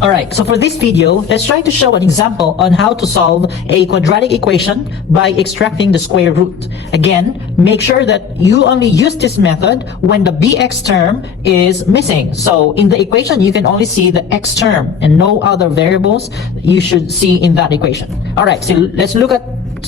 Alright, so for this video, let's try to show an example on how to solve a quadratic equation by extracting the square root. Again, make sure that you only use this method when the bx term is missing. So in the equation, you can only see the x term and no other variables you should see in that equation. Alright, so let's look at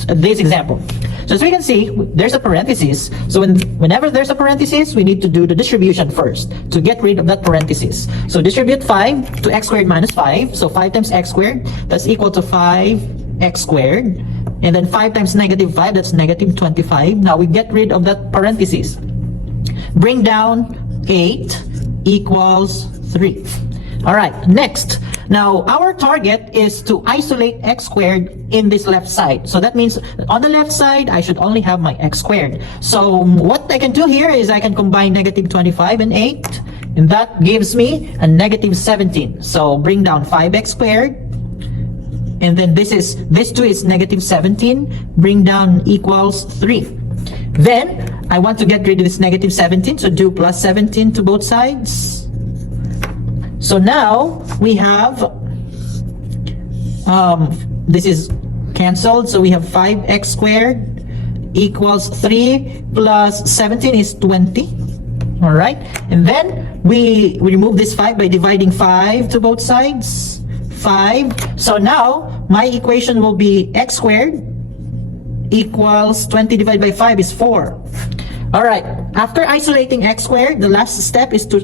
this example. So as we can see, there's a parenthesis. So whenever there's a parenthesis, we need to do the distribution first to get rid of that parenthesis. So distribute 5 to x squared minus 5. So 5 times x squared, that's equal to 5x squared. And then 5 times negative 5, that's negative 25. Now we get rid of that parenthesis. Bring down 8 equals 3. All right, next. Now, our target is to isolate x squared in this left side. So that means on the left side, I should only have my x squared. So what I can do here is I can combine negative 25 and 8. And that gives me a negative 17. So bring down 5x squared. And then this 2 is negative 17. Bring down equals 3. Then, I want to get rid of this negative 17. So do plus 17 to both sides. So now we have, this is canceled. So we have 5x squared equals 3 plus 17 is 20. All right. And then we remove this 5 by dividing 5 to both sides. 5. So now my equation will be x squared equals 20 divided by 5 is 4. All right. After isolating x squared, the last step is to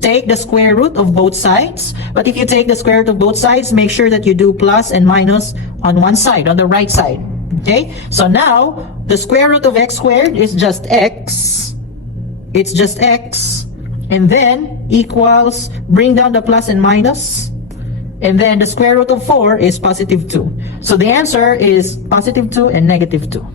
take the square root of both sides. But if you take the square root of both sides, make sure that you do plus and minus on one side, on the right side. Okay? So now, the square root of x squared is just x. It's just x. And then, equals, bring down the plus and minus. And then the square root of 4 is positive 2. So the answer is positive 2 and negative 2.